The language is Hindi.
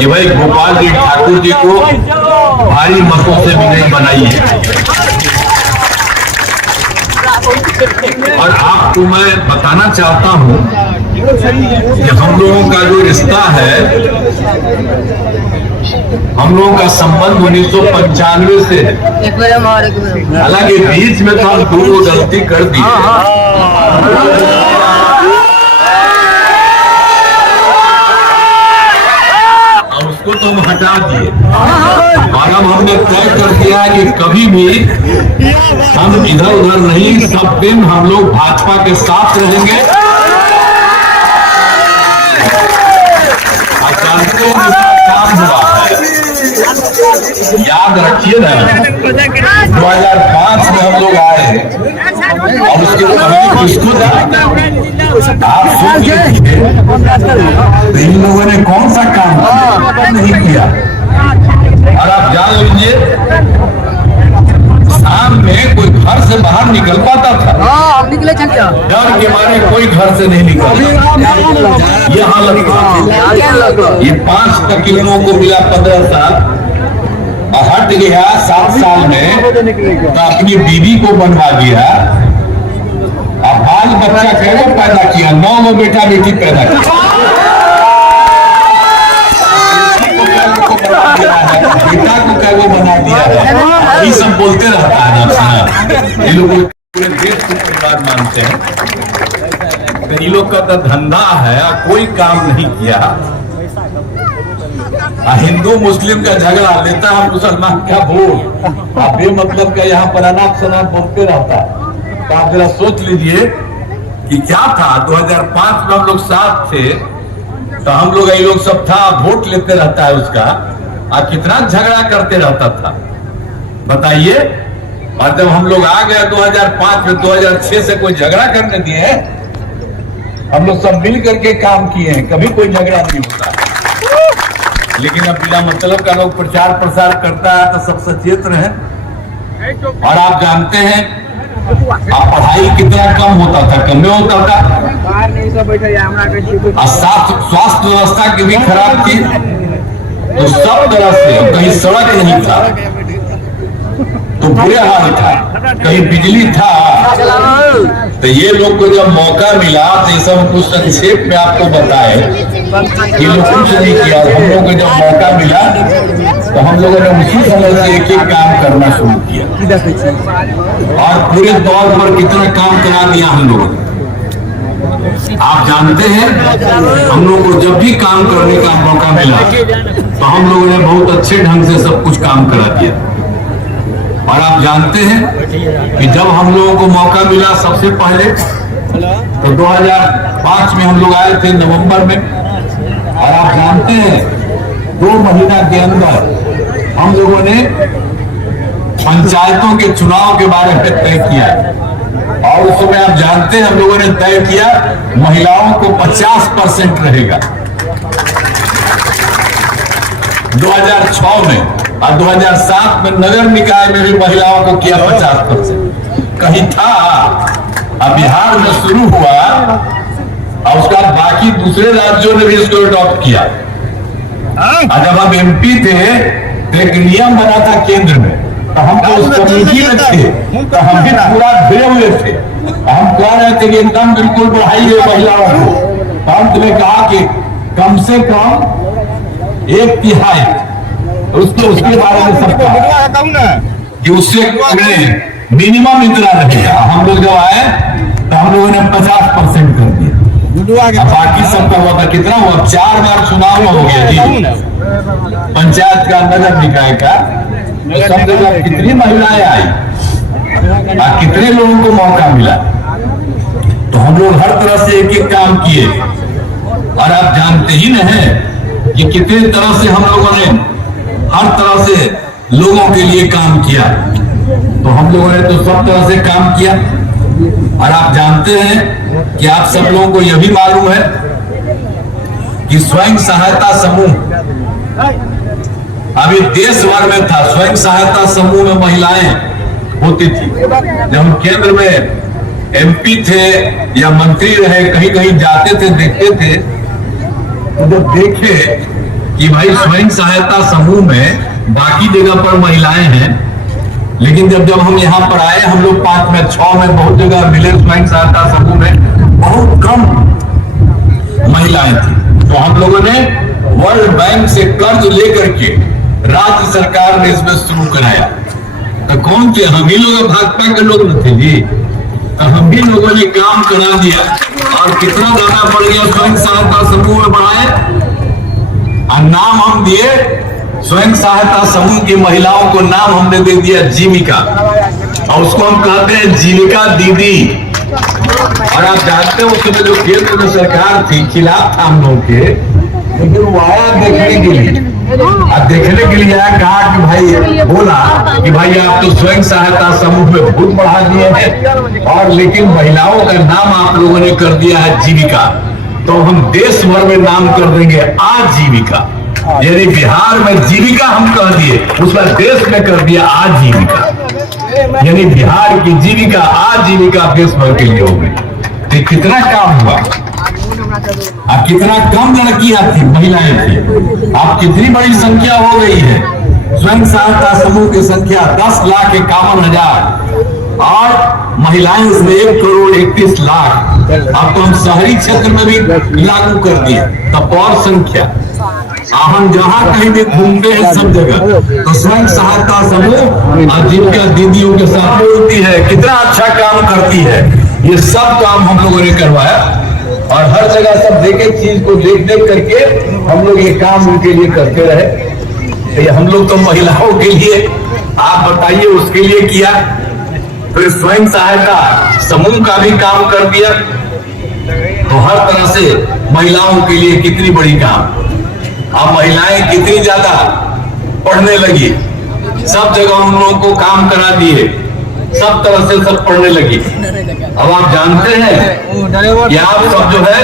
कि भाई गोपाल जी ठाकुर जी को भारी मतों से विजयी बनाइए। और आपको मैं बताना चाहता हूं कि हम लोगों का जो रिश्ता है, हम लोगों का संबंध 1995 से है। हालांकि बीच में तो हम दो गलती कर दी, उसको तो हम हटा दिए। और अब हमने तय कर दिया कि कभी भी हम इधर उधर नहीं, सब दिन हम लोग भाजपा के साथ रहेंगे। आप जानते हैं काम हुआ है, याद रखिए ना, 2005 में हम लोग आए और उसके पहले किसको था आप सोच लीजिए, इन लोगों ने कौन सा काम नहीं किया। और आप जान लीजिए, शाम में कोई घर से बाहर निकल पाता था, डर के मारे कोई घर से नहीं निकलता। ये हालत था। ये 5 तकलीफों को मिला 15 साल और हट गया 7 साल में, तो अपनी बीवी को बनवा दिया। अब बाल बच्चा कैसे पैदा किया, 9 बेटा बेटी पैदा किया, बेटा को क्या वो बना दिया है। ये सब बोलते रहता है, ये लोग पूरे देश को परिवार मानते हैं। इन लोग का तो धंधा है, कोई काम नहीं किया। हिंदू मुस्लिम का झगड़ा लेता है, मुसलमान क्या बोल, आप बेमतलब का यहाँ पर अनाप शनाप बोलते रहता है। तो आप जरा सोच लीजिए कि क्या था। 2005 में हम लोग साथ थे, तो हम लोग ये लोग सब था, वोट लेते रहता है उसका, और कितना झगड़ा करते रहता था बताइए। और जब हम लोग आ गए 2005 में, 2006 से कोई झगड़ा करने दिए हैं? हम लोग सब मिल करके काम किए हैं, कभी कोई झगड़ा नहीं होता। लेकिन अब बिना मतलब का लोग प्रचार प्रसार करता है, तो सब सचेत रहे। और आप जानते हैं, आप पढ़ाई कितना कम होता था, कम में होता था, और स्वास्थ्य व्यवस्था की भी खराब थी। तो सब तरह से कहीं सड़क नहीं था तो बुरे हाल था, कहीं बिजली था। तो ये लोग को जब मौका मिला, तो ये सब कुछ संक्षेप में आपको बताए, ये लोग कुछ नहीं किया। हम लोग को जब मौका मिला, तो हम लोगों ने उसी समय से एक एक काम करना शुरू किया, और पूरे तौर पर कितना काम करा दिया हम लोगों ने। आप जानते हैं, हम लोगों को जब भी काम करने का मौका मिला, तो हम लोगों ने बहुत अच्छे ढंग से सब कुछ काम करा दिया। और आप जानते हैं कि जब हम लोगों को मौका मिला सबसे पहले, तो 2005 में हम लोग आए थे नवंबर में। और आप जानते हैं, 2 महीना के अंदर हम लोगों ने पंचायतों के चुनाव के बारे में तय किया। और उस समय आप जानते हैं, हम लोगों ने तय किया महिलाओं को 50% रहेगा 2006 में, और 2007 में नगर निकाय में भी महिलाओं को किया 50%। कहीं था, अब बिहार में शुरू हुआ, और उसका बाकी दूसरे राज्यों ने भी इसको अडॉप्ट किया। और जब हम MP थे, तो एक नियम बना था केंद्र में, तो हम तो उस कमेटी में थे, तो हम भी पूरा भिड़े हुए थे। हम कह रहे थे कि एकदम बिल्कुल बढ़ाइए महिलाओं को। तो हम तुम्हें कहा कि कम से कम 1/3 उसके बारे में सब कि उससे मिनिमम इतना रहेगा। हम लोग जब आए, तो हम लोगों ने 50% कर दिया। बाकी सबका हुआ कितना हुआ, 4 बार चुनाव हो गया जी, पंचायत का, नगर निकाय का। तो सब जगह कितनी महिलाएं आई और कितने लोगों को मौका मिला। तो हम लोग हर तरह से एक एक काम किए। और आप जानते ही नहीं कि कितने तरह से हम लोगों ने हर तरह से लोगों के लिए काम किया। तो हम लोगों ने तो सब तरह से काम किया। और आप जानते हैं कि आप सब लोगों को यह भी मालूम है कि स्वयं सहायता समूह अभी देश भर में था। स्वयं सहायता समूह में महिलाएं होती थी। जब हम केंद्र में MP थे या मंत्री रहे, कहीं कहीं जाते थे, देखते थे, तो जब देखे कि भाई स्वयं सहायता समूह में बाकी जगह पर महिलाएं हैं, लेकिन जब हम यहाँ पर आए, हम लोग 5 में 6 में बहुत जगह मिले, स्वयं सहायता समूह में बहुत कम महिलाएं थी। तो हम लोगों ने वर्ल्ड बैंक से कर्ज लेकर के राज्य सरकार ने इसमें शुरू कराया। तो कौन थे? हम ही लोग, भाजपा के लोग न थे जी। तो हम ही लोगों ने काम करा दिया और कितना ज्यादा बढ़ गया, स्वयं सहायता समूह में बढ़ाए और नाम हम दिए स्वयं सहायता समूह की महिलाओं को, नाम हमने दे दिया जीविका, और उसको हम कहते हैं जीविका दीदी। और आप जानते हैं उस समय जो केंद्र में सरकार थी, खिलाफ था हम लोग के, लेकिन वो आया देखने के लिए, और देखने के लिए आया, कहा कि भाई, बोला कि भाई आप तो स्वयं सहायता समूह में बहुत बढ़ा दिए हैं, और लेकिन महिलाओं का नाम आप लोगों ने कर दिया है जीविका, तो हम देश भर में नाम कर देंगे आजीविका। यानी बिहार में जीविका हम कह दिए, उसमें देश में कर दिया आजीविका, यानी बिहार की जीविका आजीविका देश भर के लिए हो गई। तो कितना काम हुआ, अब कितना कम लड़कियां थी, महिलाएं थी, अब कितनी बड़ी संख्या हो गई है। स्वयं सहायता समूह की संख्या 10,51,000 और महिलाएं उसमें 1,31,00,000। अब तो हम शहरी क्षेत्र में भी लागू कर दिए, तब और संख्या। हम जहां कहीं भी घूमते हैं सब जगह तो स्वयं सहायता समूह आजीविका दीदियों के साथ होती है, कितना अच्छा काम करती है। ये सब काम हम लोगों ने करवाया और हर जगह सब देखे, चीज को देख देख करके हम लोग ये काम उनके लिए करते रहे। हम लोग तो महिलाओं के लिए, आप बताइए, उसके लिए किया, फिर स्वयं सहायता समूह का भी काम कर दिया। तो हर तरह से महिलाओं के लिए कितनी बड़ी काम। अब महिलाएं कितनी ज्यादा पढ़ने लगी, सब जगह उन लोगों को काम करा दिए, सब तरह से सब पढ़ने लगी। अब आप जानते हैं कि आप सब जो है